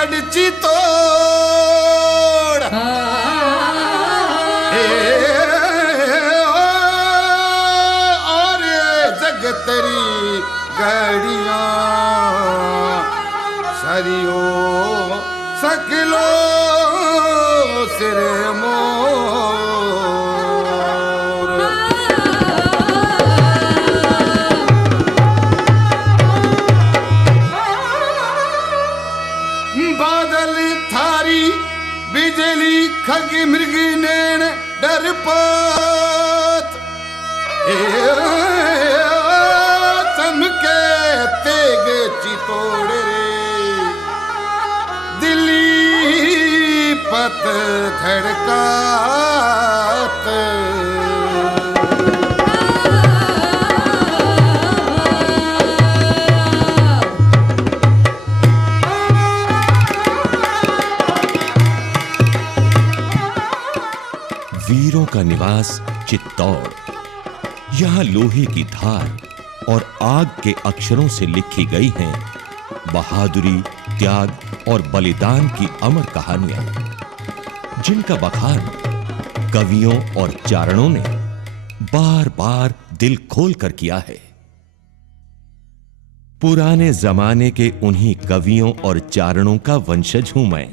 गडची तोड़ और जगतरी गाड़ियां सरियो सकलो सिर मोर। बादल थारी बिजली खग मृगी नैन डरपोत चमके तेग चितोड़ रे दिली पत धड़कात। वीरों का निवास चित्तौड़। यहां लोहे की धार और आग के अक्षरों से लिखी गई हैं बहादुरी, त्याग और बलिदान की अमर कहानियां, जिनका बखान कवियों और चारणों ने बार बार दिल खोलकर किया है। पुराने जमाने के उन्हीं कवियों और चारणों का वंशज हूं मैं।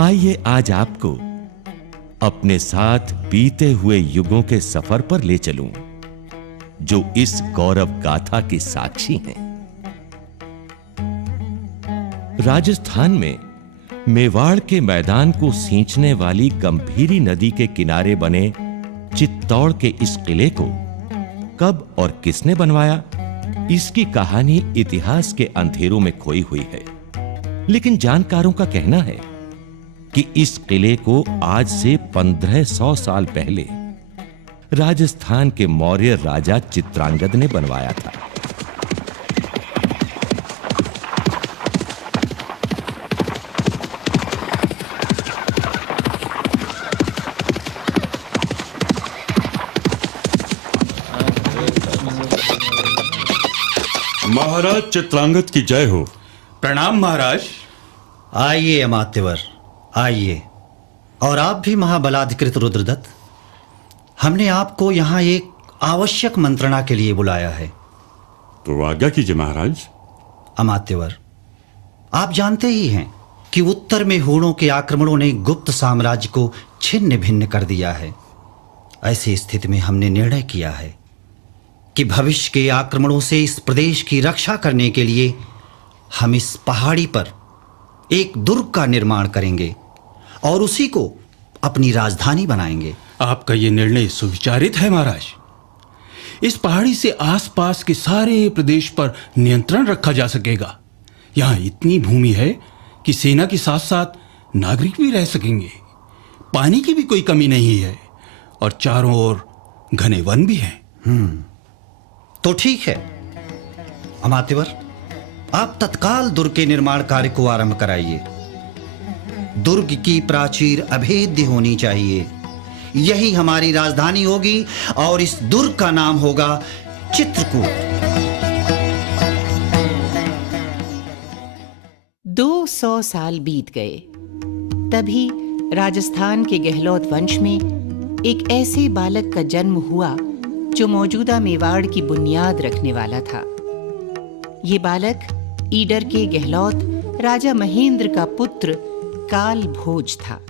आइए आज आपको अपने साथ बीते हुए युगों के सफर पर ले चलूं, जो इस गौरव गाथा की साक्षी हैं। राजस्थान में मेवाड़ के मैदान को सींचने वाली गंभीरी नदी के किनारे बने चित्तौड़ के इस किले को कब और किसने बनवाया, इसकी कहानी इतिहास के अंधेरों में खोई हुई है। लेकिन जानकारों का कहना है कि इस किले को आज से 1500 साल पहले राजस्थान के मौर्य राजा चित्रांगद ने बनवाया था। महाराज चित्रांगद की जय हो। प्रणाम महाराज। आइए अमात्यवर, आइए। और आप भी महाबलाधिकृत रुद्रदत्त, हमने आपको यहाँ एक आवश्यक मंत्रणा के लिए बुलाया है। तो आज्ञा कीजिए महाराज। अमात्यवर, आप जानते ही हैं कि उत्तर में हूणों के आक्रमणों ने गुप्त साम्राज्य को छिन्न भिन्न कर दिया है। ऐसी स्थिति में हमने निर्णय किया है कि भविष्य के आक्रमणों से इस प्रदेश की रक्षा करने के लिए हम इस पहाड़ी पर एक दुर्ग का निर्माण करेंगे और उसी को अपनी राजधानी बनाएंगे। आपका ये निर्णय सुविचारित है महाराज। इस पहाड़ी से आसपास के सारे प्रदेश पर नियंत्रण रखा जा सकेगा। यहाँ इतनी भूमि है कि सेना के साथ साथ नागरिक भी रह सकेंगे। पानी की भी कोई कमी नहीं है और चारों ओर घने वन भी हैं। तो ठीक है अमात्यवर, आप तत्काल दुर्ग के निर्माण कार्य को आरंभ कराइए। दुर्ग की प्राचीर अभेद्य होनी चाहिए। यही हमारी राजधानी होगी और इस दुर्ग का नाम होगा चित्रकूट। 200 साल बीत गए। तभी राजस्थान के गहलोत वंश में एक ऐसे बालक का जन्म हुआ जो मौजूदा मेवाड़ की बुनियाद रखने वाला था। ये बालक ईडर के गहलोत राजा महेंद्र का पुत्र काल भोज था।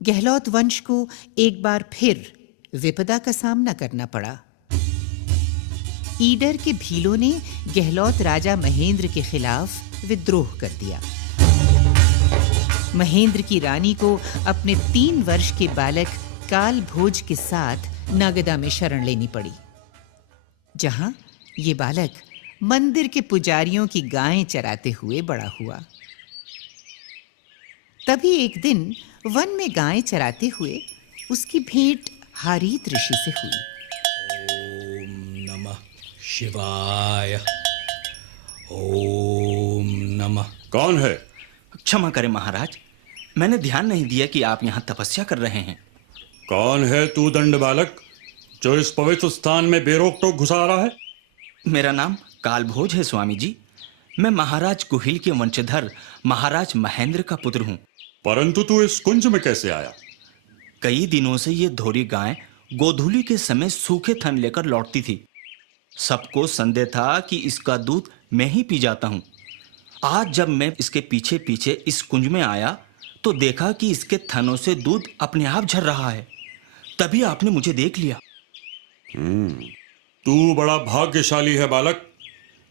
गहलोत वंश को एक बार फिर विपदा का सामना करना पड़ा। ईडर के भीलों ने गहलोत राजा महेंद्र के खिलाफ विद्रोह कर दिया। महेंद्र की रानी को अपने 3 वर्ष के बालक काल भोज के साथ नागदा में शरण लेनी पड़ी, जहां ये बालक मंदिर के पुजारियों की गायें चराते हुए बड़ा हुआ। तभी एक दिन वन में गायें चराते हुए उसकी भेंट हारीत ऋषि से हुई। ओम नमः शिवाय। ओम नमः। कौन है? क्षमा करें महाराज, मैंने ध्यान नहीं दिया कि आप यहाँ तपस्या कर रहे हैं। कौन है तू दंड बालक जो इस पवित्र स्थान में बेरोक टोक घुसा रहा है? मेरा नाम कालभोज है स्वामी जी। मैं महाराज कुहिल के वंशधर महाराज महेंद्र का पुत्र हूँ। परंतु तू इस कुंज में कैसे आया? कई दिनों से ये धोरी गाय गोधूली के समय सूखे थन लेकर लौटती थी। सबको संदेह था कि इसका दूध मैं ही पी जाता हूँ। आज जब मैं इसके पीछे पीछे इस कुंज में आया तो देखा कि इसके थनों से दूध अपने आप झर रहा है। तभी आपने मुझे देख लिया। तू बड़ा भाग्यशाली है बालक।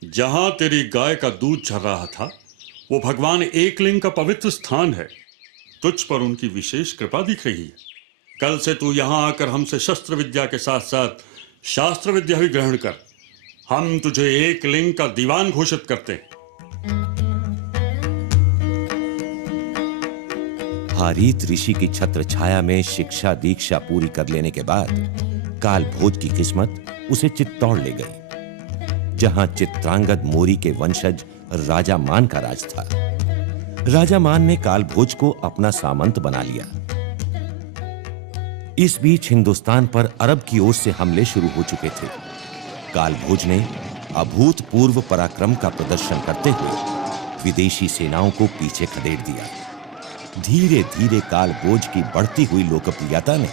जहां तेरी गाय का दूध झर रहा था वो भगवान एकलिंग का पवित्र स्थान है। तुझ पर उनकी विशेष कृपा दिख रही है। कल से तू यहां आकर हमसे शस्त्र विद्या के साथ साथ शास्त्र विद्या भी ग्रहण कर। हम तुझे एकलिंग का दीवान घोषित करते हैं। हारीत ऋषि की छत्र छाया में शिक्षा दीक्षा पूरी कर लेने के बाद काल भोज की किस्मत उसे चित्तौड़ ले गई, जहां चित्रांगद मोरी के वंशज राजा मान का राज था। राजा मान ने काल भोज को अपना सामंत बना लिया। इस बीच हिंदुस्तान पर अरब की ओर से हमले शुरू हो चुके थे। काल भोज ने अभूतपूर्व पराक्रम का प्रदर्शन करते हुए विदेशी सेनाओं को पीछे खदेड़ दिया। धीरे धीरे काल भोज की बढ़ती हुई लोकप्रियता ने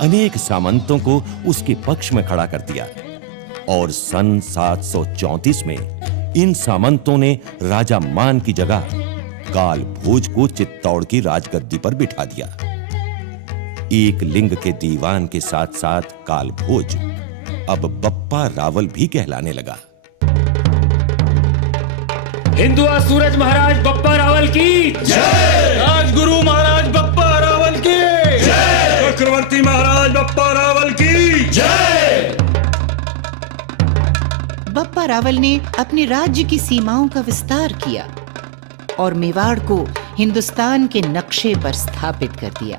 अनेक सामंतों को उसके पक्ष में खड़ा कर दिया और सन 734 में इन सामंतों ने राजा मान की जगह काल भोज को चित्तौड़ की राजगद्दी पर बिठा दिया। एक लिंग के दीवान के साथ साथ काल भोज अब बप्पा रावल भी कहलाने लगा। हिंदुआ सूरज महाराज बप्पा रावल की जय। राजगुरु महाराज बप्पा रावल की जय। चक्रवर्ती महाराज बप्पा रावल की जय। बप्पा रावल ने अपने राज्य की सीमाओं का विस्तार किया और मेवाड़ को हिंदुस्तान के नक्शे पर स्थापित कर दिया।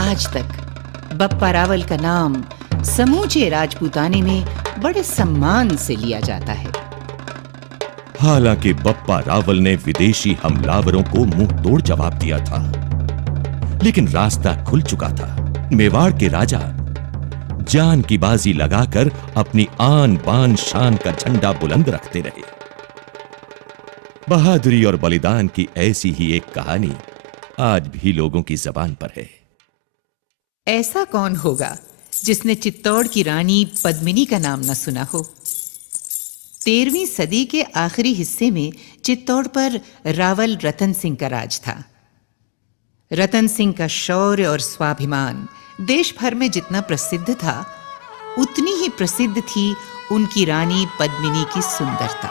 आज तक बप्पा रावल का नाम समूचे राजपूताने में बड़े सम्मान से लिया जाता है। हालांकि बप्पा रावल ने विदेशी हमलावरों को मुंह तोड़ जवाब दिया था, लेकिन रास्ता खुल चुका था। मेवाड़ के राजा जान की बाजी लगाकर अपनी आन बान शान का झंडा बुलंद रखते रहे। बहादुरी और बलिदान की ऐसी ही एक कहानी आज भी लोगों की जबान पर है। ऐसा कौन होगा जिसने चित्तौड़ की रानी पद्मिनी का नाम न सुना हो। 13वीं सदी के आखिरी हिस्से में चित्तौड़ पर रावल रतन सिंह का राज था। रतन सिंह का शौर्य और स्वाभिमान देश भर में जितना प्रसिद्ध था, उतनी ही प्रसिद्ध थी उनकी रानी पद्मिनी की सुंदरता।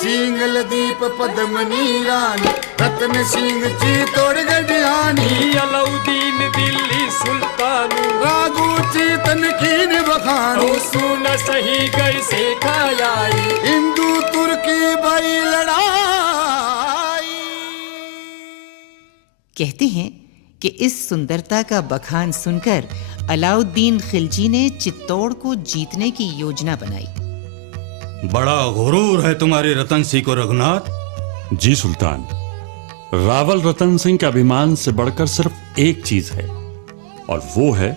सिंगल दीप पद्मनी रानी रतन सिंह चित्तौड़ गढ़ियानी। अलाउद्दीन दिल्ली सुल्तान रागू चेतन कीन बखानो सुन सही गई से खायाई। हिंदू तुर्की बड़ी लड़ाई। कहते हैं कि इस सुंदरता का बखान सुनकर अलाउद्दीन खिलजी ने चित्तौड़ को जीतने की योजना बनाई। बड़ा गुरूर है तुम्हारे रतन सिंह को रघुनाथ। जी सुल्तान, रावल रतन सिंह के अभिमान से बढ़कर सिर्फ एक चीज है और वो है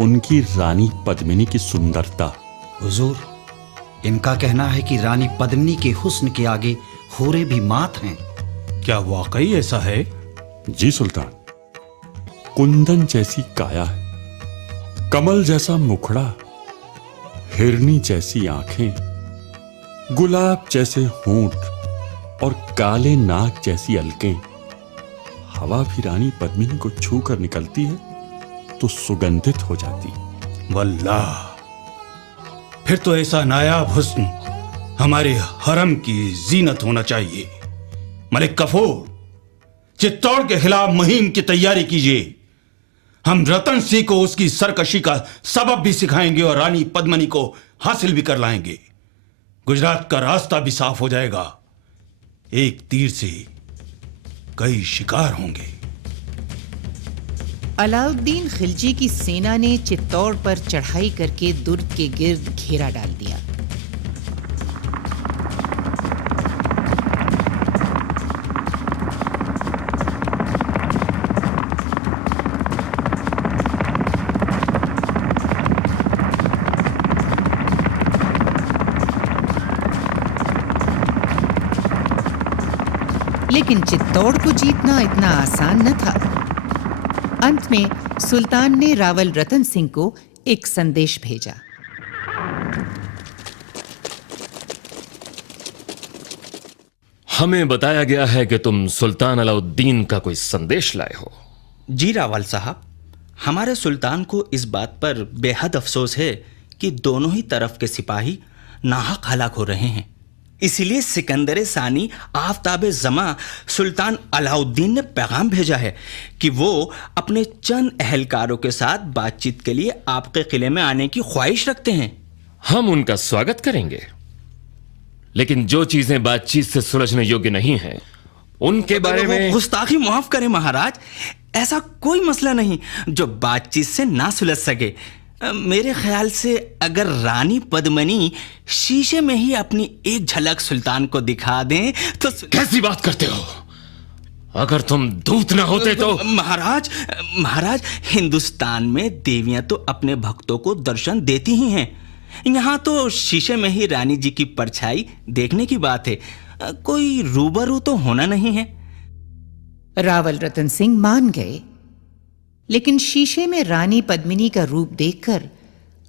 उनकी रानी पद्मिनी की सुंदरता। हुजूर, इनका कहना है कि रानी पद्मिनी के हुस्न के आगे होरे भी मात हैं। क्या वाकई ऐसा है? जी सुल्तान, कुंदन जैसी काया है, कमल जैसा मुखड़ा, हिरनी जैसी आंखें, गुलाब जैसे होंठ और काले नाक जैसी अलकें। हवा भी रानी पद्मिनी को छू कर निकलती है तो सुगंधित हो जाती। वल्लाह, फिर तो ऐसा नायाब हुस्न हमारे हरम की जीनत होना चाहिए। मलिक कफूर, चित्तौड़ के खिलाफ मुहिम की तैयारी कीजिए। हम रतन सिंह को उसकी सरकशी का सबब भी सिखाएंगे और रानी पद्मिनी को हासिल भी कर लाएंगे। गुजरात का रास्ता भी साफ हो जाएगा। एक तीर से कई शिकार होंगे। अलाउद्दीन खिलजी की सेना ने चित्तौड़ पर चढ़ाई करके दुर्ग के गिर्द घेरा डाल दिया। लेकिन चित्तौड़ को जीतना इतना आसान न था। अंत में सुल्तान ने रावल रतन सिंह को एक संदेश भेजा। हमें बताया गया है कि तुम सुल्तान अलाउद्दीन का कोई संदेश लाए हो। जी रावल साहब, हमारे सुल्तान को इस बात पर बेहद अफसोस है कि दोनों ही तरफ के सिपाही नाहक हलाक हो रहे हैं। इसीलिए सिकंदर सानी आफताब जमा सुल्तान अलाउद्दीन ने पैगाम भेजा है कि वो अपने चंद अहलकारों के साथ बातचीत के लिए आपके किले में आने की ख्वाहिश रखते हैं। हम उनका स्वागत करेंगे, लेकिन जो चीजें बातचीत से सुलझने योग्य नहीं हैं, उनके बारे में। गुस्ताखी माफ करें महाराज, ऐसा कोई मसला नहीं जो बातचीत से ना सुलझ सके। मेरे ख्याल से अगर रानी पद्मिनी शीशे में ही अपनी एक झलक सुल्तान को दिखा दें तो। कैसी बात करते हो? अगर तुम दूत ना होते तो। महाराज, हिंदुस्तान में देवियां तो अपने भक्तों को दर्शन देती ही हैं। यहाँ तो शीशे में ही रानी जी की परछाई देखने की बात है, कोई रूबरू तो होना नहीं है। रावल रतन सिंह मान गए, लेकिन शीशे में रानी पद्मिनी का रूप देखकर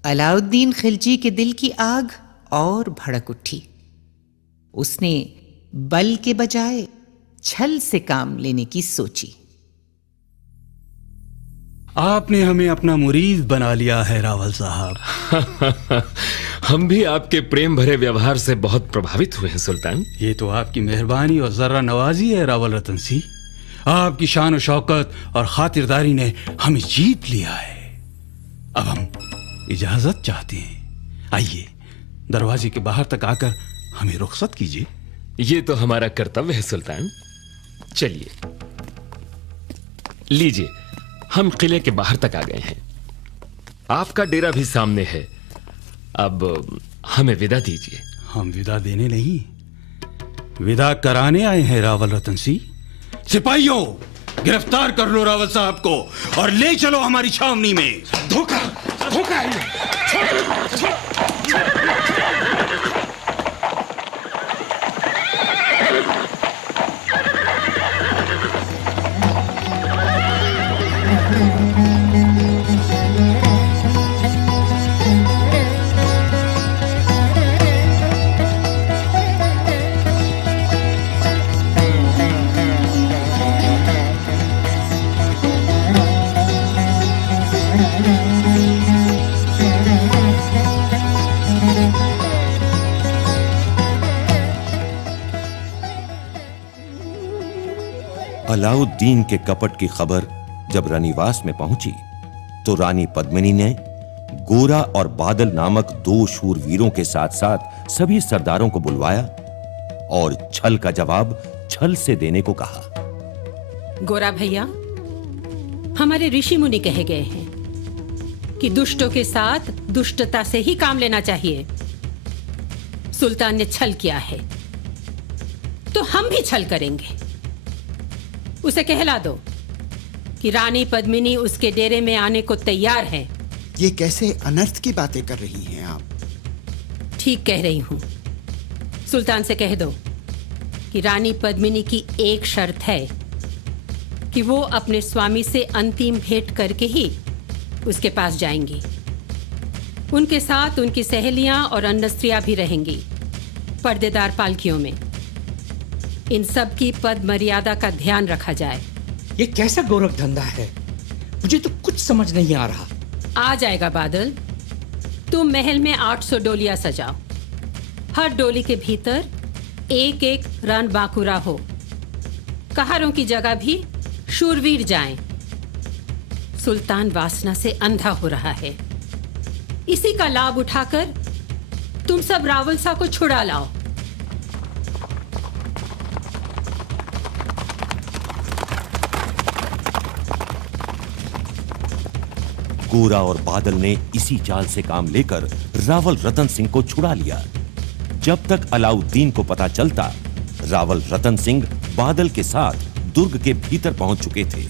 अलाउद्दीन खिलजी के दिल की आग और भड़क उठी। उसने बल के बजाय छल से काम लेने की सोची। आपने हमें अपना मुरीद बना लिया है रावल साहब। हम भी आपके प्रेम भरे व्यवहार से बहुत प्रभावित हुए हैं सुल्तान। ये तो आपकी मेहरबानी और जर्रा नवाजी है रावल रतन सिंह। आपकी शान और शौकत और खातिरदारी ने हमें जीत लिया है। अब हम इजाजत चाहते हैं। आइए, दरवाजे के बाहर तक आकर हमें रुखसत कीजिए। ये तो हमारा कर्तव्य है सुल्तान। चलिए, लीजिए, हम किले के बाहर तक आ गए हैं। आपका डेरा भी सामने है। अब हमें विदा दीजिए। हम विदा देने नहीं, विदा कराने आए हैं रावल रतन सिंह। सिपाहियों, गिरफ्तार कर लो रावल साहब को और ले चलो हमारी छावनी में। धोखा धोखा अलाउद्दीन के कपट की खबर जब रनिवास में पहुंची तो रानी पद्मिनी ने गोरा और बादल नामक दो शूरवीरों के साथ साथ सभी सरदारों को बुलवाया और छल का जवाब छल से देने को कहा। गोरा भैया, हमारे ऋषि मुनि कहे गए हैं कि दुष्टों के साथ दुष्टता से ही काम लेना चाहिए। सुल्तान ने छल किया है तो हम भी छल करेंगे। उसे कहला दो कि रानी पद्मिनी उसके डेरे में आने को तैयार है। ये कैसे अनर्थ की बातें कर रही हैं आप? ठीक कह रही हूं। सुल्तान से कह दो कि रानी पद्मिनी की एक शर्त है कि वो अपने स्वामी से अंतिम भेंट करके ही उसके पास जाएंगी। उनके साथ उनकी सहेलियां और अन्य स्त्रियां भी रहेंगी, पर्देदार पालकियों में। इन सब की पद मर्यादा का ध्यान रखा जाए। ये कैसा गोरख धंधा है? मुझे तो कुछ समझ नहीं आ रहा। आ जाएगा बादल। तुम महल में 800 डोलियां सजाओ। हर डोली के भीतर एक एक रण बांकुरा हो। कहारों की जगह भी शूरवीर जाएं। सुल्तान वासना से अंधा हो रहा है। इसी का लाभ उठाकर तुम सब रावल शाह को छुड़ा लाओ। गोरा और बादल ने इसी चाल से काम लेकर रावल रतन सिंह को छुड़ा लिया। जब तक अलाउद्दीन को पता चलता, रावल रतन सिंह बादल के साथ दुर्ग के भीतर पहुंच चुके थे।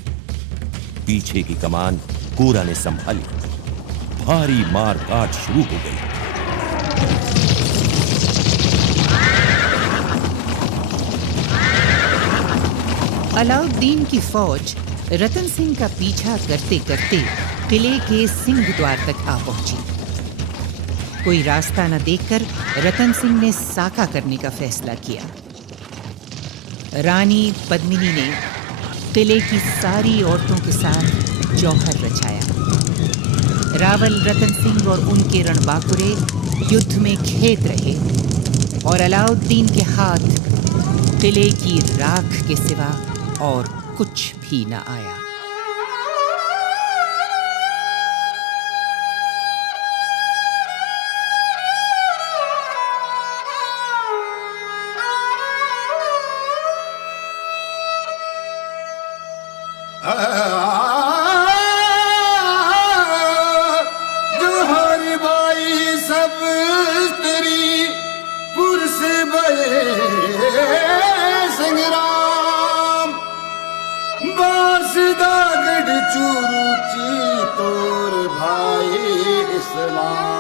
पीछे की कमान गोरा ने संभाली। भारी मार काट शुरू हो गई। अलाउद्दीन की फौज रतन सिंह का पीछा करते करते किले के सिंह द्वार तक आ पहुंची। कोई रास्ता न देखकर रतन सिंह ने साका करने का फैसला किया। रानी पद्मिनी ने किले की सारी औरतों के साथ जौहर रचाया। रावल, रतन सिंह और उनके रणबांकुरे युद्ध में खेत रहे और अलाउद्दीन के हाथ किले की राख के सिवा और कुछ भी न आया। जोहरी बाई सब तेरी पुरस बये संग्राम बास दागड़ चूरुची तोर भाई इस्लाम।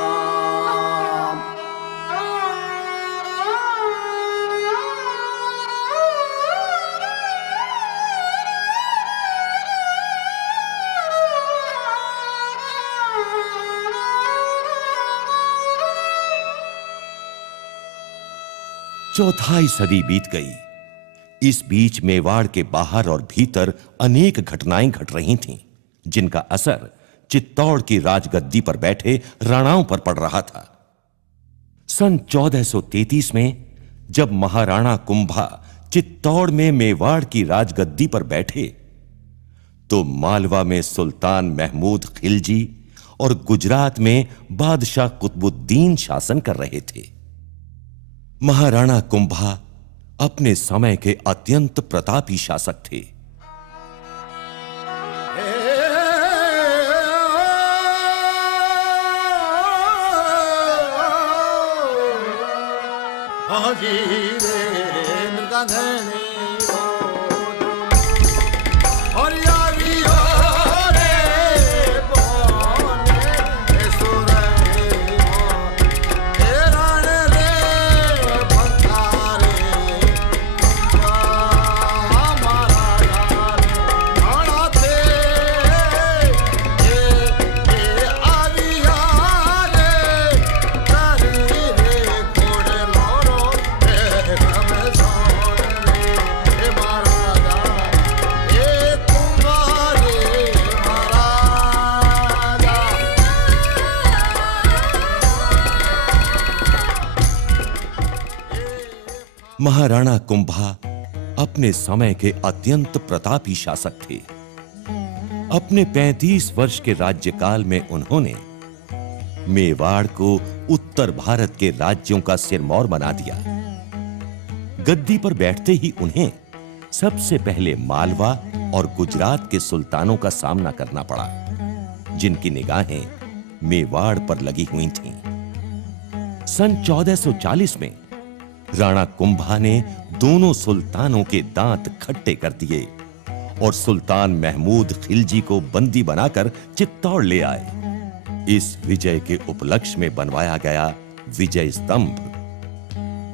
चौथाई सदी बीत गई। इस बीच मेवाड़ के बाहर और भीतर अनेक घटनाएं घट रही थीं, जिनका असर चित्तौड़ की राजगद्दी पर बैठे राणाओं पर पड़ रहा था। सन 1433 में जब महाराणा कुंभा चित्तौड़ में मेवाड़ की राजगद्दी पर बैठे, तो मालवा में सुल्तान महमूद खिलजी और गुजरात में बादशाह कुतुबुद्दीन शासन कर रहे थे। महाराणा कुंभा अपने समय के अत्यंत प्रतापी शासक थे। महाराणा कुंभा अपने समय के अत्यंत प्रतापी शासक थे। अपने 35 वर्ष के राज्यकाल में उन्होंने मेवाड़ को उत्तर भारत के राज्यों का सिरमौर बना दिया। गद्दी पर बैठते ही उन्हें सबसे पहले मालवा और गुजरात के सुल्तानों का सामना करना पड़ा, जिनकी निगाहें मेवाड़ पर लगी हुई थीं। सन 1440 में राणा कुंभा ने दोनों सुल्तानों के दांत खट्टे कर दिए और सुल्तान महमूद खिलजी को बंदी बनाकर चित्तौड़ ले आए। इस विजय के उपलक्ष्य में बनवाया गया विजय स्तंभ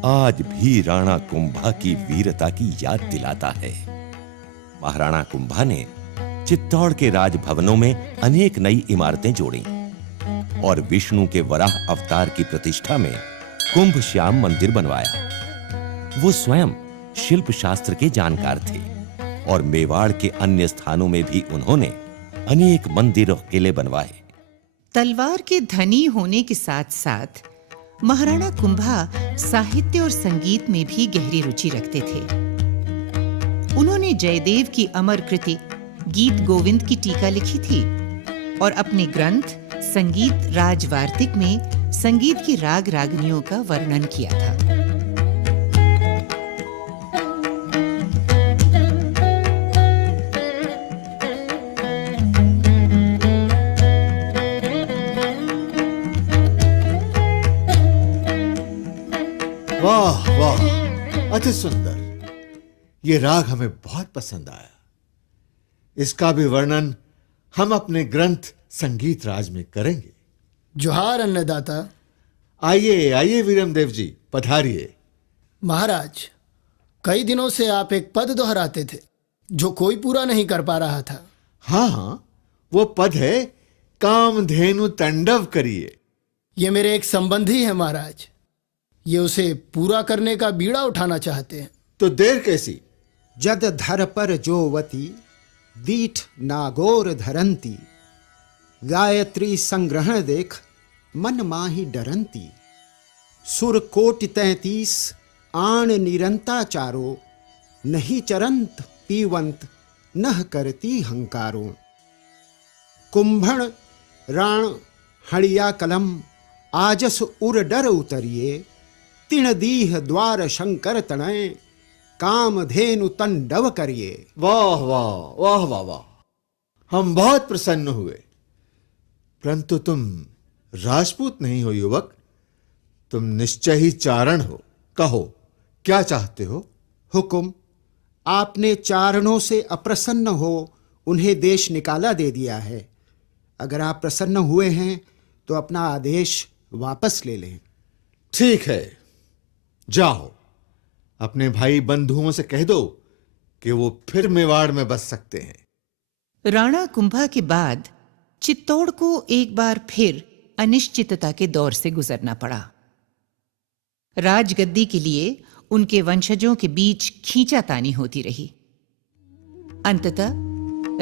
आज भी राणा कुंभा की वीरता की याद दिलाता है। महाराणा कुंभा ने चित्तौड़ के राजभवनों में अनेक नई इमारतें जोड़ी और विष्णु के वराह अवतार की प्रतिष्ठा में कुंभ श्याम मंदिर बनवाया। वो स्वयं शिल्प शास्त्र के जानकार थे और मेवाड़ के अन्य स्थानों में भी उन्होंने अनेक मंदिर और किले बनवाए। तलवार के धनी होने के साथ साथ महाराणा कुंभा साहित्य और संगीत में भी गहरी रुचि रखते थे। उन्होंने जयदेव की अमर कृति गीत गोविंद की टीका लिखी थी और अपने ग्रंथ संगीत राजवार्तिक में संगीत की राग रागनियों का वर्णन किया था। वाह वाह, अति सुंदर। ये राग हमें बहुत पसंद आया। इसका भी वर्णन हम अपने ग्रंथ संगीत राज में करेंगे। जोहार अन्नदाता। आइए आइए वीरमदेव जी, पधारिए। महाराज, कई दिनों से आप एक पद दोहराते थे, जो कोई पूरा नहीं कर पा रहा था। हाँ, वो पद है कामधेनु तांडव करिए। ये मेरे एक संबंधी है महाराज, ये उसे पूरा करने का बीड़ा उठाना चाहते हैं। तो देर कैसी? जद धर पर जोवती दीठ नागोर धरंती, गायत्री संग्रहण देख मन माही डरंती। सुर कोटि 33 आण निरंता चारो, नहीं चरंत पीवंत नह करती हंकारो। कुंभण राण हड़िया कलम आजस उर डर उतरिए, तिण दीह द्वार शंकर तनय कामधेनु तंडव करिए। वाह वाह वाह वाह वाह, हम बहुत प्रसन्न हुए। परंतु तुम राजपूत नहीं हो युवक, तुम निश्चय ही चारण हो। कहो क्या चाहते हो? हुकुम, आपने चारणों से अप्रसन्न हो उन्हें देश निकाला दे दिया है। अगर आप प्रसन्न हुए हैं तो अपना आदेश वापस ले लें। ठीक है, जाओ अपने भाई बंधुओं से कह दो कि वो फिर मेवाड़ में बस सकते हैं। राणा कुंभा के बाद चित्तौड़ को एक बार फिर अनिश्चितता के दौर से गुजरना पड़ा। राजगद्दी के लिए उनके वंशजों के बीच खींचातानी होती रही। अंततः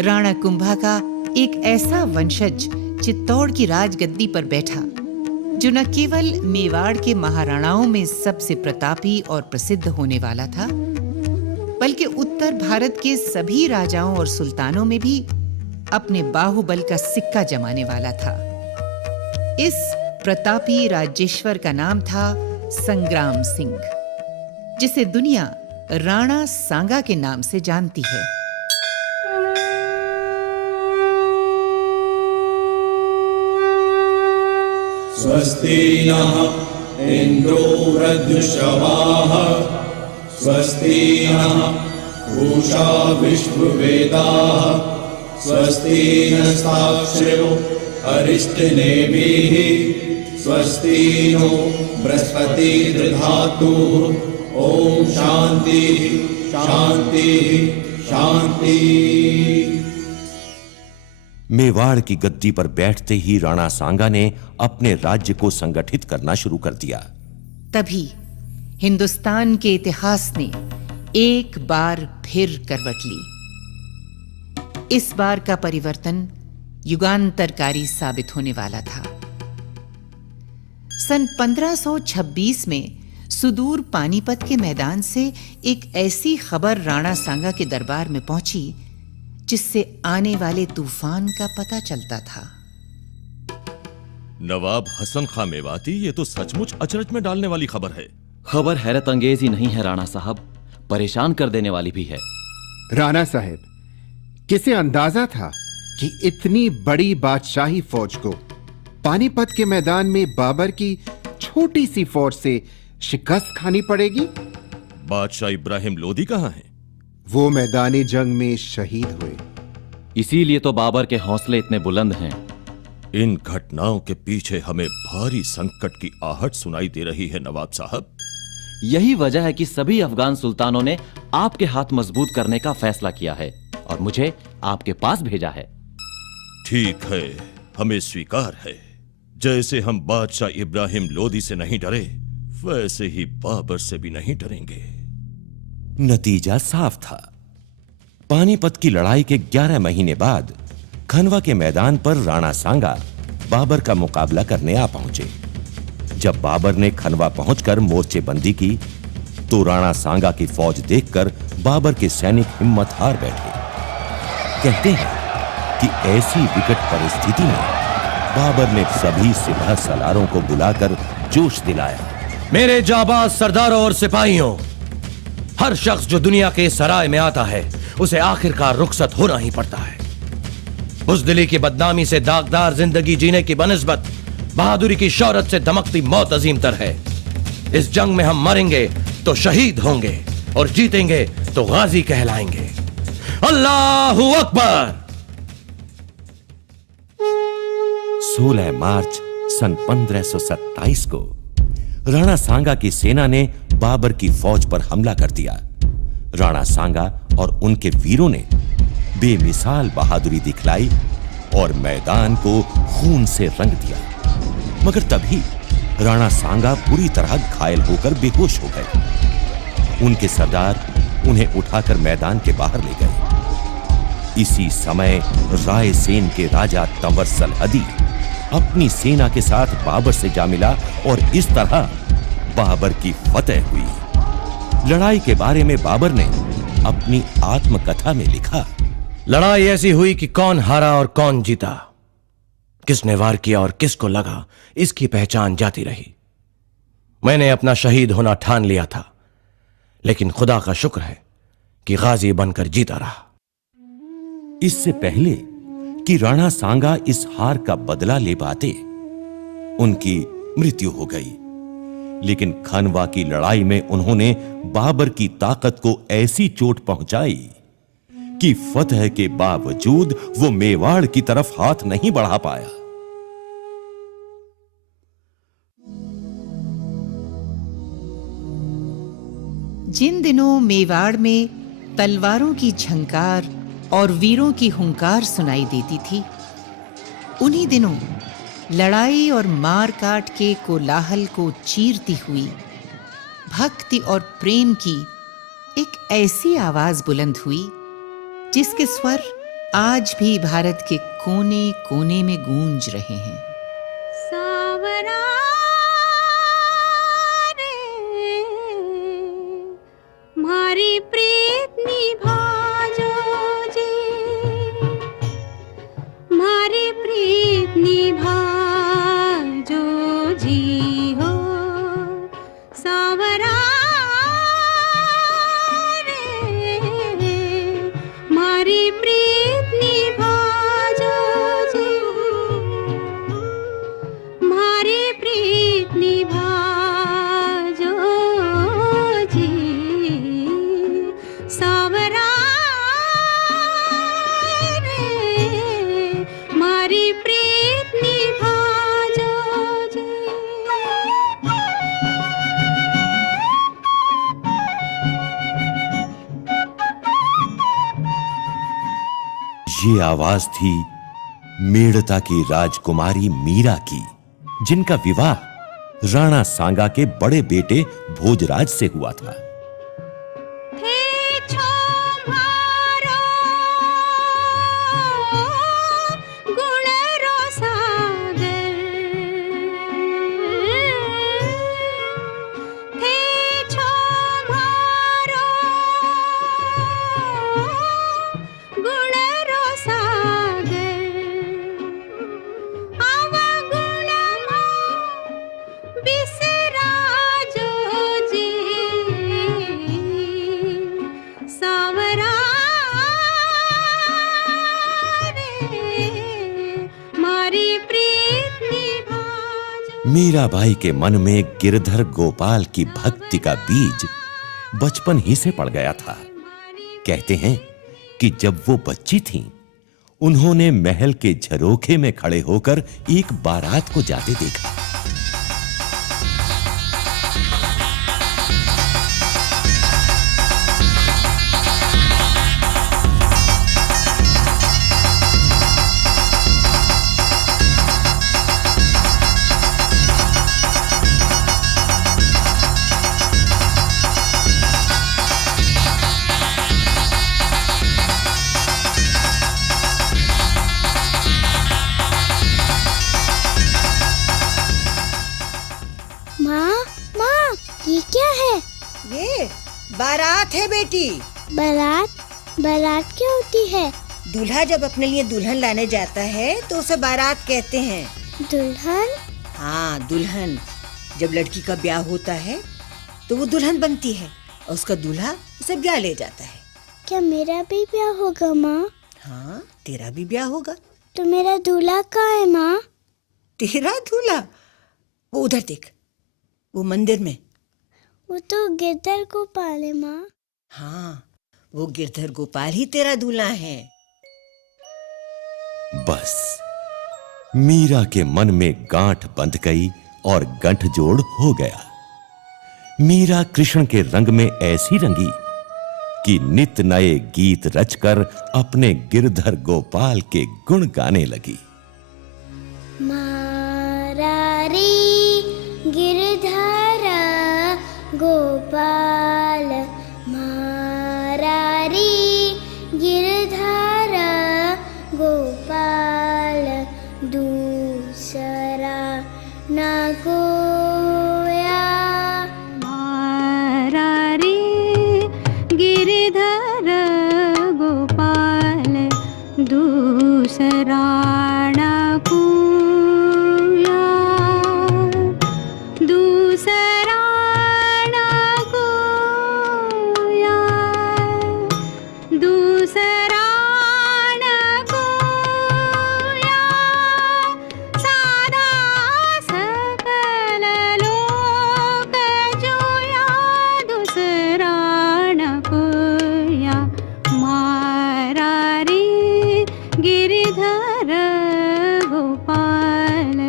राणा कुंभा का एक ऐसा वंशज चित्तौड़ की राजगद्दी पर बैठा जो न केवल मेवाड़ के महाराणाओं में सबसे प्रतापी और प्रसिद्ध होने वाला था, बल्कि उत्तर भारत के सभी राजाओं और सुल्तानों में भी अपने बाहुबल का सिक्का जमाने वाला था। इस प्रतापी राज्येश्वर का नाम था संग्राम सिंह, जिसे दुनिया राणा सांगा के नाम से जानती है। स्वस्ति नः इंद्रो वृद्धश्रवाः, स्वस्ति नः पूषा विश्ववेदाः, स्वस्ति नस्ताक्षरो अरिष्टनेमिः, स्वस्ति नो बृहस्पति दधातुः। ओम शांति शांति शांति। मेवाड़ की गद्दी पर बैठते ही राणा सांगा ने अपने राज्य को संगठित करना शुरू कर दिया। तभी हिंदुस्तान के इतिहास ने एक बार फिर करवट ली। इस बार का परिवर्तन युगांतरकारी साबित होने वाला था। सन 1526 में सुदूर पानीपत के मैदान से एक ऐसी खबर राणा सांगा के दरबार में पहुंची जिससे आने वाले तूफान का पता चलता था। नवाब हसन खां मेवाती, ये तो सचमुच अचरज में डालने वाली खबर है। खबर हैरत अंगेज ही नहीं है राणा साहब, परेशान कर देने वाली भी है। राणा साहब, किसे अंदाजा था कि इतनी बड़ी बादशाही फौज को पानीपत के मैदान में बाबर की छोटी सी फौज से शिकस्त खानी पड़ेगी? बादशाह इब्राहिम लोदी कहां है? वो मैदानी जंग में शहीद हुए। इसीलिए तो बाबर के हौसले इतने बुलंद हैं। इन घटनाओं के पीछे हमें भारी संकट की आहट सुनाई दे रही है नवाब साहब। यही वजह है कि सभी अफगान सुल्तानों ने आपके हाथ मजबूत करने का फैसला किया है और मुझे आपके पास भेजा है। ठीक है, हमें स्वीकार है। जैसे हम बादशाह इब्राहिम लोदी से नहीं डरे, वैसे ही बाबर से भी नहीं डरेंगे। नतीजा साफ था। पानीपत की लड़ाई के 11 महीने बाद खनवा के मैदान पर राणा सांगा बाबर का मुकाबला करने आ पहुंचे। जब बाबर ने खनवा पहुंचकर मोर्चेबंदी की तो राणा सांगा की फौज देखकर बाबर के सैनिक हिम्मत हार बैठे। कहते हैं कि ऐसी विकट परिस्थिति में बाबर ने सभी सिपह सलारों को बुलाकर जोश दिलाया। मेरे जाबाज सरदारों और सिपाहियों, हर शख्स जो दुनिया के सराय में आता है उसे आखिरकार रुखसत होना ही पड़ता है। बुज़दिली की बदनामी से दागदार जिंदगी जीने की बनिस्बत बहादुरी की शौहरत से धमकती मौत अजीम तर है। इस जंग में हम मरेंगे तो शहीद होंगे और जीतेंगे तो गाजी कहलाएंगे। अल्लाहू अकबर। 16 मार्च सन 1527 को राणा सांगा की सेना ने बाबर की फौज पर हमला कर दिया। राणा सांगा और उनके वीरों ने बेमिसाल बहादुरी दिखलाई और मैदान को खून से रंग दिया। मगर तभी राणा सांगा बुरी तरह घायल होकर बेहोश हो गए। उनके सरदार उन्हें उठाकर मैदान के बाहर ले गए। इसी समय रायसेन के राजा तंवर सलहदी अपनी सेना के साथ बाबर से जा मिला और इस तरह बाबर की फतेह हुई। लड़ाई के बारे में बाबर ने अपनी आत्मकथा में लिखा, लड़ाई ऐसी हुई कि कौन हारा और कौन जीता, किसने वार किया और किसको लगा, इसकी पहचान जाती रही। मैंने अपना शहीद होना ठान लिया था, लेकिन खुदा का शुक्र है कि गाजी बनकर जीता रहा। इससे पहले कि राणा सांगा इस हार का बदला ले पाते, उनकी मृत्यु हो गई। लेकिन खनवा की लड़ाई में उन्होंने बाबर की ताकत को ऐसी चोट पहुंचाई कि फतह के बावजूद वो मेवाड़ की तरफ हाथ नहीं बढ़ा पाया। जिन दिनों मेवाड़ में तलवारों की झंकार और वीरों की हुंकार सुनाई देती थी, उन्हीं दिनों लड़ाई और मार काट के कोलाहल को चीरती हुई भक्ति और प्रेम की एक ऐसी आवाज बुलंद हुई जिसके स्वर आज भी भारत के कोने कोने में गूंज रहे हैं। सावरा रे मारी प्रीत निभाजो जी, मारी प्रीत निभाजो जी हो। सावरा मारी प्रीत निभाजो जी, मारी प्रीत निभाजो जी। सावरा रे मारी प्रीत निभाजो जी। ये आवाज थी मेड़ता की राजकुमारी मीरा की, जिनका विवाह राणा सांगा के बड़े बेटे भोजराज से हुआ था। मीराबाई के मन में गिरधर गोपाल की भक्ति का बीज बचपन ही से पड़ गया था। कहते हैं कि जब वो बच्ची थीं, उन्होंने महल के झरोखे में खड़े होकर एक बारात को जाते देखा। बारात है बेटी। बारात? बारात क्या होती है? दूल्हा जब अपने लिए दुल्हन लाने जाता है तो उसे बारात कहते हैं। दुल्हन? हाँ, दुल्हन। जब लड़की का ब्याह होता है तो वो दुल्हन बनती है और उसका दूल्हा उसे ब्याह ले जाता है। क्या मेरा भी ब्याह होगा माँ? हाँ, तेरा भी ब्याह होगा। तो मेरा दूल्हा कहाँ है माँ? तेरा दूल्हा? वो उधर देख, वो मंदिर में। वो तो गिरधर गोपाल है माँ। हाँ, वो गिरधर गोपाल ही तेरा दूल्हा है। बस मीरा के मन में गांठ बंध गई और गठजोड़ हो गया। मीरा कृष्ण के रंग में ऐसी रंगी कि नित नए गीत रचकर अपने गिरधर गोपाल के गुण गाने लगी। मारारी गिरधर गोपाल, मारारी गिरधर गोपाल, दूसरा न कोया। मारारी गिरधर गोपाल, दूसरा न कोया, दूसरा न कोया, दूसरा न कोया, साधा सकल लोक जोया, दूसरा न कोया। मारारी गिरधर गोपाल।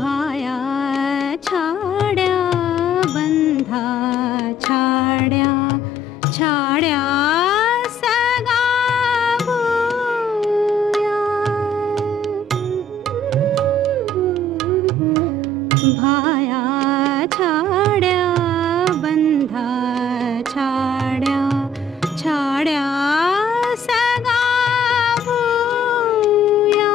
भाया छाड्या बंधा छाड्या, छाड्या सगा भूया। भाया छाड्या बंधा छाड्या, छाड्या सगा भूया।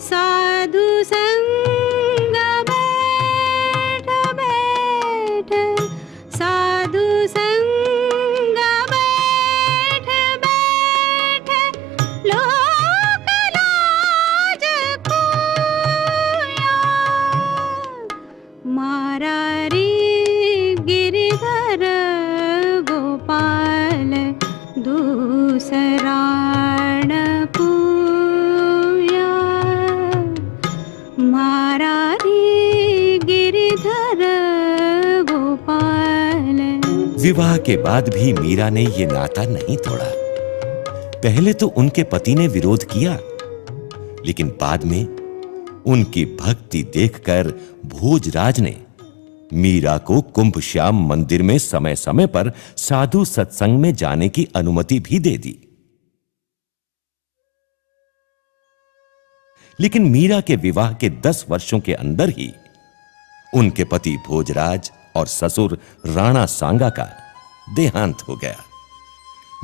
साधु संग बैठ बैठ, साधु संग बैठ बैठ, लोक लाज खोया। मारारी गिरधर गोपाल, दूसरा न कोया। मारारी गिरधर गोपाल। विवाह के बाद भी मीरा ने ये नाता नहीं तोड़ा। पहले तो उनके पति ने विरोध किया, लेकिन बाद में उनकी भक्ति देखकर भोजराज ने मीरा को कुंभ श्याम मंदिर में समय समय पर साधु सत्संग में जाने की अनुमति भी दे दी। लेकिन मीरा के विवाह के 10 वर्षों के अंदर ही उनके पति भोजराज और ससुर राणा सांगा का देहांत हो गया।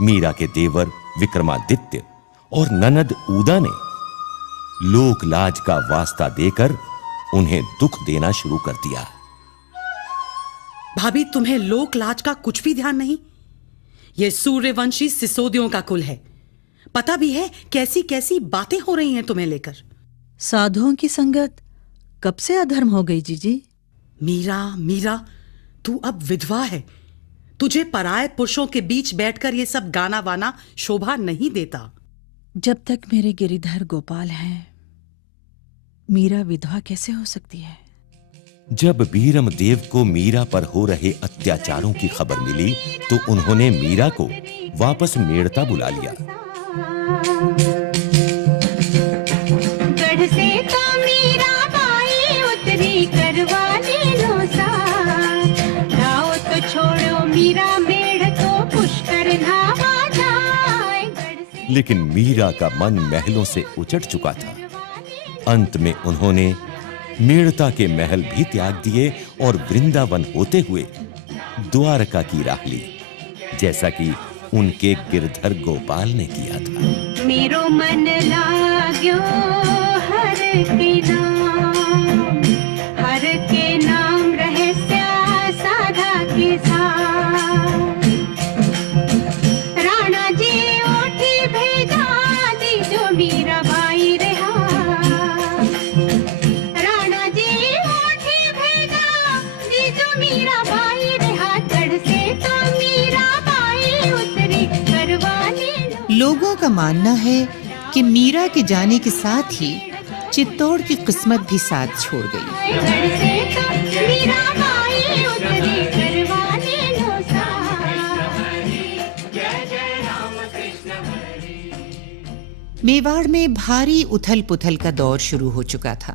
मीरा के देवर विक्रमादित्य और ननद ऊदा ने लोक लाज का वास्ता देकर उन्हें दुख देना शुरू कर दिया। भाभी, तुम्हें लोक लाज का कुछ भी ध्यान नहीं? यह सूर्यवंशी सिसोदियों का कुल है। पता भी है कैसी कैसी बातें हो रही हैं तुम्हें लेकर। साधुओं की संगत कब से अधर्म हो गई जीजी? मीरा, मीरा, तू अब विधवा है। तुझे पराये पुरुषों के बीच बैठकर ये सब गाना वाना शोभा नहीं देता। जब तक मेरे गिरिधर गोपाल हैं, मीरा विधवा कैसे हो सकती है? जब बीरम देव को मीरा पर हो रहे अत्याचारों की खबर मिली तो उन्होंने मीरा को वापस मेड़ता बुला लिया। गढ़ से तो मीरा बाई उतरी, करवा लो साथ। जाओ तो छोड़ो मीरा मेढ़ को, पुष्कर नहावा जाए। लेकिन मीरा का मन महलों से उचट चुका था। अंत में उन्होंने मेड़ता के महल भी त्याग दिए और वृंदावन होते हुए द्वारका की राह ली, जैसा कि उनके गिरधर गोपाल ने किया था। मेरो मन लाग्यो हर के नाम, हर के नाम रहस्य साधा के साथ। राणा जी उठी भेजा दी जो मीरा बाई रहा। राणा जी उठी भेजा दी जो मीरा बाई रहा। चढ़ से तो मीरा बाई उतरी, करवा लो। लोगों का मानना है कि मीरा के जाने के साथ ही चित्तौड़ की किस्मत भी साथ छोड़ गई। गढ़ से तो मीरा बाई उतरे करवाने लो मेवाड़ में भारी उथल पुथल का दौर शुरू हो चुका था।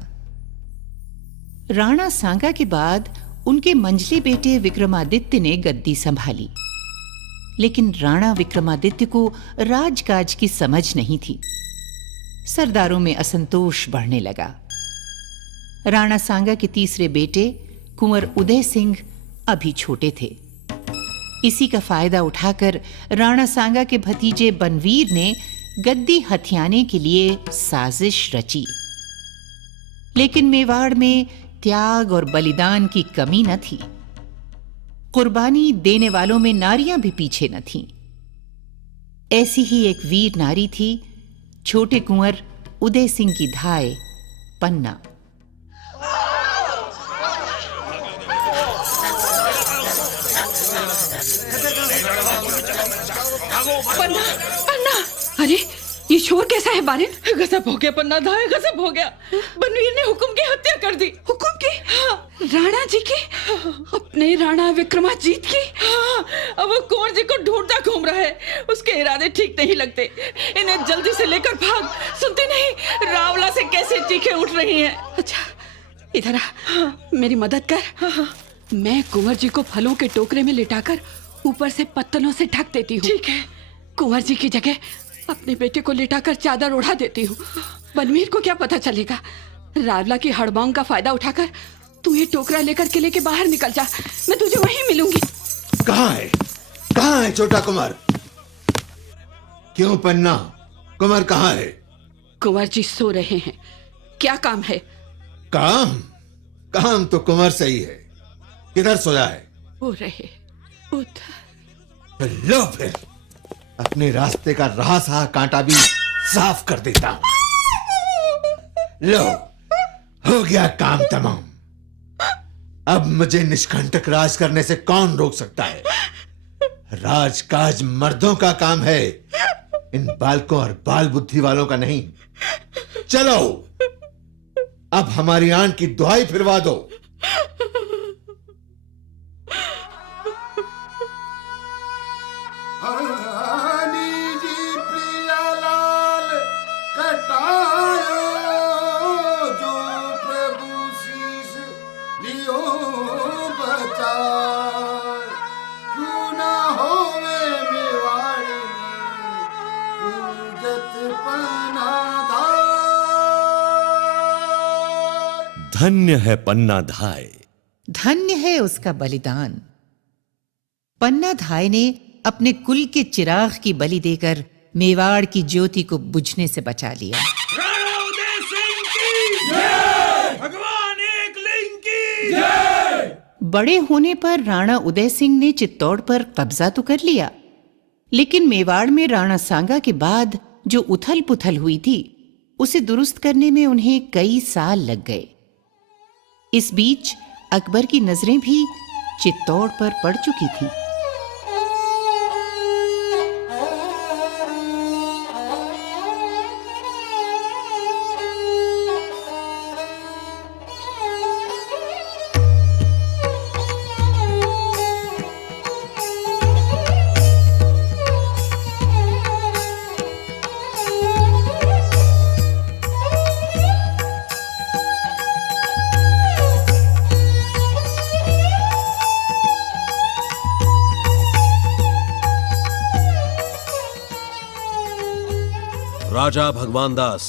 राणा सांगा के बाद उनके मंझले बेटे विक्रमादित्य ने गद्दी संभाली, लेकिन राणा विक्रमादित्य को राजकाज की समझ नहीं थी। सरदारों में असंतोष बढ़ने लगा। राणा सांगा के तीसरे बेटे कुंवर उदय सिंह अभी छोटे थे। इसी का फायदा उठाकर राणा सांगा के भतीजे बनवीर ने गद्दी हथियाने के लिए साजिश रची। लेकिन मेवाड़ में त्याग और बलिदान की कमी न थी। कुर्बानी देने वालों में नारियां भी पीछे न थीं। ऐसी ही एक वीर नारी थी छोटे कुंवर उदय सिंह की धाय पन्ना। पन्ना, पन्ना, अरे ये शोर कैसा है बारिन? गजब हो गया पन्ना धाय, गजब हो गया। बनवीर ने हुकुम की हत्या कर दी। हुकुम की? हाँ। राणा जी की? अपने राणा विक्रमाजीत की? हाँ। अब वो कुंवर जी को ढूंढता घूम रहा है। उसके इरादे ठीक नहीं लगते। इन्हें जल्दी से लेकर भाग। सुनती नहीं रावला से कैसे चीखें उठ रही हैं। अच्छा इधर आ, हाँ। मेरी मदद कर। हाँ। मैं कुंवर जी को फलों के टोकरे में लिटाकर ऊपर से पत्तलों से ढक देती हूँ। ठीक है। कुंवर जी की जगह अपने बेटे को लिटाकर चादर ओढ़ा देती हूँ। बनवीर को क्या पता चलेगा? रावला की हड़बड़ाहट का फायदा उठाकर तू ये टोकरा लेकर किले के बाहर निकल जा। मैं तुझे वहीं मिलूंगी। कहाँ है? कहाँ है छोटा कुंवर? क्यों पन्ना, कुंवर कहाँ है? कुंवर जी सो रहे हैं। क्या काम है? काम? काम तो कुंवर से ही है। किधर सोया है? वो रहे उधर। लो फिर अपने रास्ते का रहा कांटा भी साफ कर देता हूं। लो हो गया काम तमाम। अब मुझे निष्कंटक राज करने से कौन रोक सकता है? राजकाज मर्दों का काम है, इन बालकों और बाल बुद्धि वालों का नहीं। चलो अब हमारी आन की दुहाई फिरवा दो। धन्य है पन्ना धाय, धन्य है उसका बलिदान। पन्ना धाय ने अपने कुल के चिराग की बलि देकर मेवाड़ की ज्योति को बुझने से बचा लिया। राणा उदय सिंह की जय! भगवान एकलिंग की जय! बड़े होने पर राणा उदय सिंह ने चित्तौड़ पर कब्जा तो कर लिया, लेकिन मेवाड़ में राणा सांगा के बाद जो उथल पुथल हुई थी उसे दुरुस्त करने में उन्हें कई साल लग गए। इस बीच अकबर की नजरें भी चित्तौड़ पर पड़ चुकी थी। राजा भगवान दास,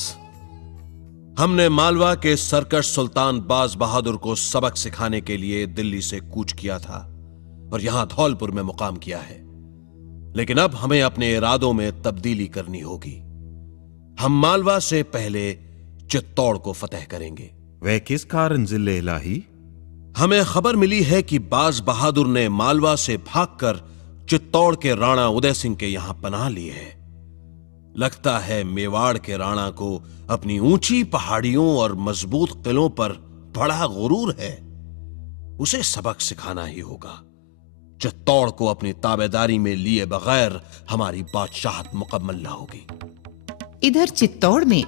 हमने मालवा के सरकश सुल्तान बाज बहादुर को सबक सिखाने के लिए दिल्ली से कूच किया था और यहां धौलपुर में मुकाम किया है। लेकिन अब हमें अपने इरादों में तब्दीली करनी होगी। हम मालवा से पहले चित्तौड़ को फतेह करेंगे। वह किस कारण जिले इलाही? हमें खबर मिली है कि बाज बहादुर ने मालवा से भागकर चित्तौड़ के राणा उदय सिंह के यहां पनाह ली है। लगता है मेवाड़ के राणा को अपनी ऊंची पहाड़ियों और मजबूत किलों पर बड़ा गुरूर है। उसे सबक सिखाना ही होगा। चित्तौड़ को अपनी ताबेदारी में लिए बगैर हमारी बादशाहत मुकम्मल न होगी। इधर चित्तौड़ में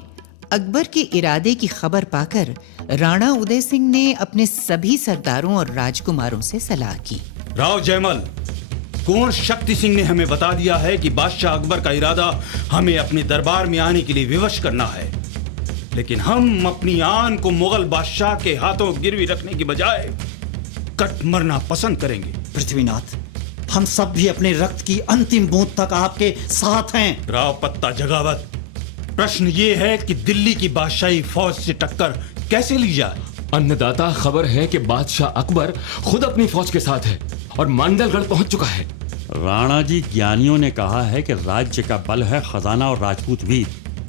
अकबर के इरादे की खबर पाकर राणा उदय सिंह ने अपने सभी सरदारों और राजकुमारों से सलाह की। राव जयमल, कुंवर शक्ति सिंह ने हमें बता दिया है कि बादशाह अकबर का इरादा हमें अपने दरबार में आने के लिए विवश करना है, लेकिन हम अपनी आन को मुगल बादशाह के हाथों गिरवी रखने की बजाय कट मरना पसंद करेंगे। पृथ्वीनाथ, हम सब भी अपने रक्त की अंतिम बूंद तक आपके साथ हैं। राव पत्ता जगावत, प्रश्न ये है कि दिल्ली की बादशाही फौज से टक्कर कैसे ली जाए? अन्नदाता, खबर है कि बादशाह अकबर खुद अपनी फौज के साथ है और मांडलगढ़ पहुंच चुका है। राणा जी, ज्ञानियों ने कहा है कि राज्य का बल है खजाना और राजपूत वीर।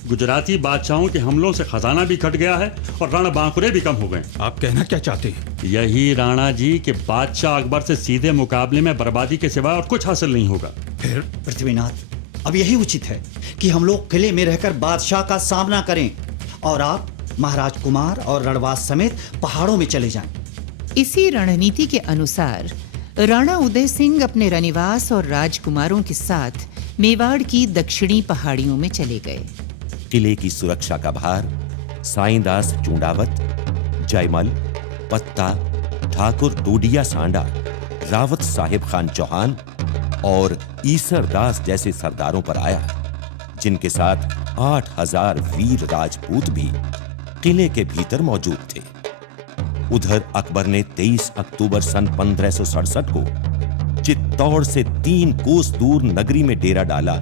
गुजराती बादशाहों के हमलों से खजाना भी घट गया है और राणा बांकुरे भी कम हो गए। आप कहना क्या चाहते हैं? यही राणा जी कि बादशाह अकबर से सीधे मुकाबले में बर्बादी के सिवा और कुछ हासिल नहीं होगा। फिर पृथ्वीनाथ, अब यही उचित है कि हम लोग किले में रहकर बादशाह का सामना करें और आप महाराज कुमार और रणवास समेत पहाड़ों में चले जाएं। इसी रणनीति के अनुसार राणा उदय सिंह अपने रनिवास और राजकुमारों के साथ मेवाड़ की दक्षिणी पहाड़ियों में चले गए। किले की सुरक्षा का भार साईंदास चूंडावत, जयमल, पत्ता, ठाकुर टोडिया सांडा, रावत साहिब खान चौहान और ईसर दास जैसे सरदारों पर आया, जिनके साथ 8000 वीर राजपूत भी किले के भीतर मौजूद थे। उधर अकबर ने 23 अक्टूबर सन 1567 को चित्तौड़ से 3 कोस दूर नगरी में डेरा डाला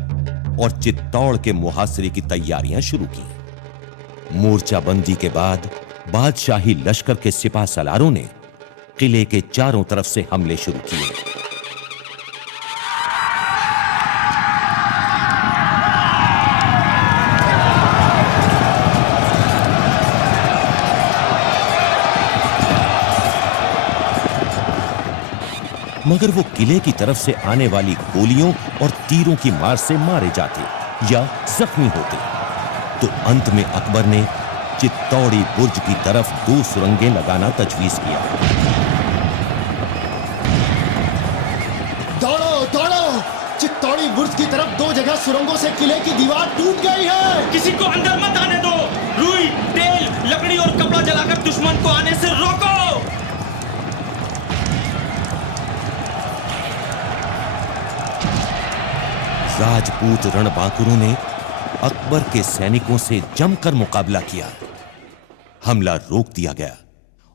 और चित्तौड़ के मुहासरे की तैयारियां शुरू की। मोर्चाबंदी के बाद बादशाही लश्कर के सिपा सलारों ने किले के चारों तरफ से हमले शुरू किए। मगर वो किले की तरफ से आने वाली गोलियों और तीरों की मार से मारे जाते या जख्मी होते। तो अंत में अकबर ने चित्तौड़ी बुर्ज की तरफ 2 सुरंगें लगाना तजवीज किया। दौड़ो दौड़ो, चित्तौड़ी बुर्ज की तरफ 2 जगह सुरंगों से किले की दीवार टूट गई है। किसी को अंदर मत आने दो। रुई, तेल, लकड़ी और कपड़ा जलाकर दुश्मन को आने से रोको। राजपूत रणबांकुरों ने अकबर के सैनिकों से जमकर मुकाबला किया। हमला रोक दिया गया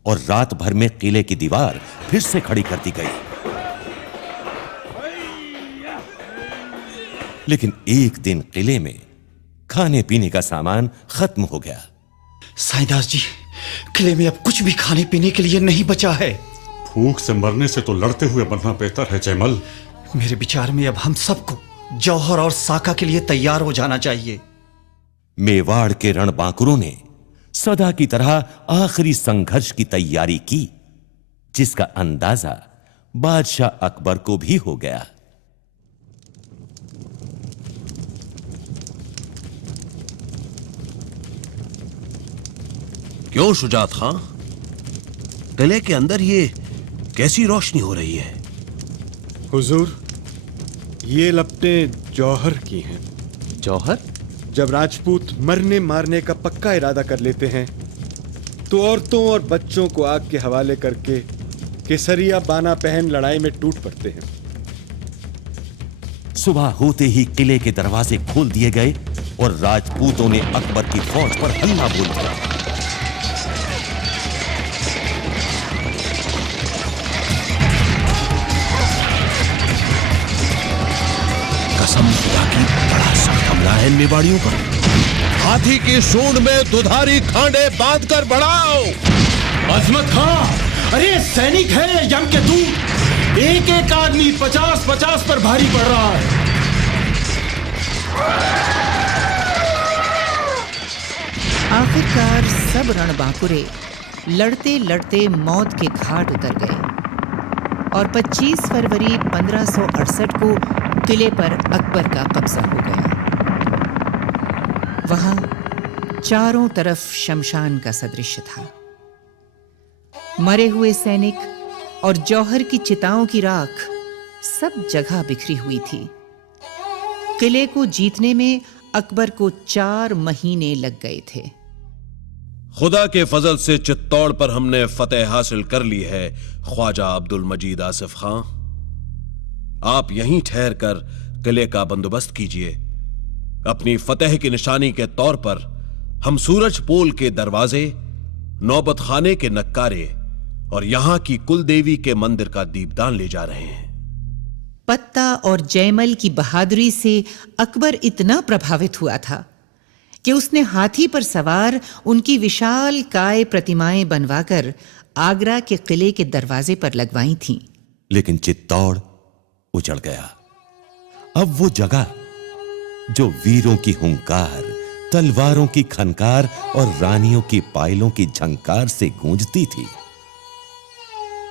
और रात भर में किले की दीवार फिर से खड़ी कर दी गई। लेकिन एक दिन किले में खाने पीने का सामान खत्म हो गया। साईदास जी, किले में अब कुछ भी खाने पीने के लिए नहीं बचा है। भूख से मरने से तो लड़ते हुए मरना बेहतर है जयमल। मेरे विचार में अब हम सबको जौहर और साका के लिए तैयार हो जाना चाहिए। मेवाड़ के रणबांकुरों ने सदा की तरह आखिरी संघर्ष की तैयारी की, जिसका अंदाजा बादशाह अकबर को भी हो गया। क्यों शुजात खां, किले के अंदर ये कैसी रोशनी हो रही है? हुजूर, ये लपटें जौहर की हैं। जौहर? जब राजपूत मरने मारने का पक्का इरादा कर लेते हैं तो औरतों और बच्चों को आग के हवाले करके केसरिया बाना पहन लड़ाई में टूट पड़ते हैं। सुबह होते ही किले के दरवाजे खोल दिए गए और राजपूतों ने अकबर की फौज पर हमला बोल दिया। कसम खुदा की, बड़ा सख्त हमला है इन मेवाड़ियों पर। हाथी की सूंड में दुधारी खांडे बांधकर बढ़ाओ। अजमत खां, अरे सैनिक है यम के दूत, एक एक आदमी 50-50 पर भारी पड़ रहा है। आखिरकार सब रणबांकुरे लड़ते लड़ते मौत के घाट उतर गए और 25 फरवरी 1568 को किले पर अकबर का कब्जा हो गया। वहां चारों तरफ शमशान का सदृश्य था। मरे हुए सैनिक और जौहर की चिताओं की राख सब जगह बिखरी हुई थी। किले को जीतने में अकबर को 4 महीने लग गए थे। खुदा के फजल से चित्तौड़ पर हमने फतेह हासिल कर ली है ख्वाजा अब्दुल मजीद आसिफ खां। आप यहीं ठहर कर किले का बंदोबस्त कीजिए। अपनी फतेह की निशानी के तौर पर हम सूरज पोल के दरवाजे, नौबत खाने के नक्कारे और यहां की कुल देवी के मंदिर का दीपदान ले जा रहे हैं। पत्ता और जयमल की बहादुरी से अकबर इतना प्रभावित हुआ था कि उसने हाथी पर सवार उनकी विशाल काय प्रतिमाएं बनवाकर आगरा के किले के दरवाजे पर लगवाई थीं। लेकिन चित्तौड़ उजड़ गया। अब वो जगह जो वीरों की हुंकार, तलवारों की खनकार और रानियों की पायलों की झंकार से गूंजती थी,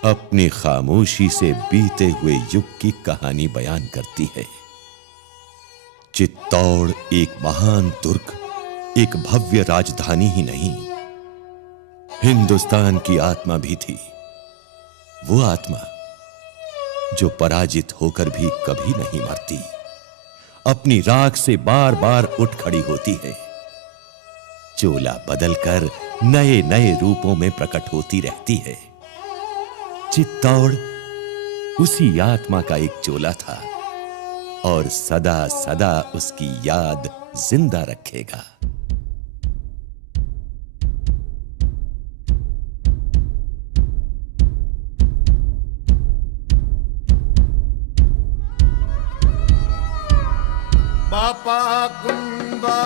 अपनी खामोशी से बीते हुए युग की कहानी बयान करती है। चित्तौड़ एक महान दुर्ग, एक भव्य राजधानी ही नहीं, हिंदुस्तान की आत्मा भी थी। वो आत्मा जो पराजित होकर भी कभी नहीं मरती, अपनी राख से बार बार उठ खड़ी होती है, चोला बदलकर नए नए रूपों में प्रकट होती रहती है। चित्तौड़ उसी आत्मा का एक चोला था और सदा सदा उसकी याद जिंदा रखेगा। बापा कुंबा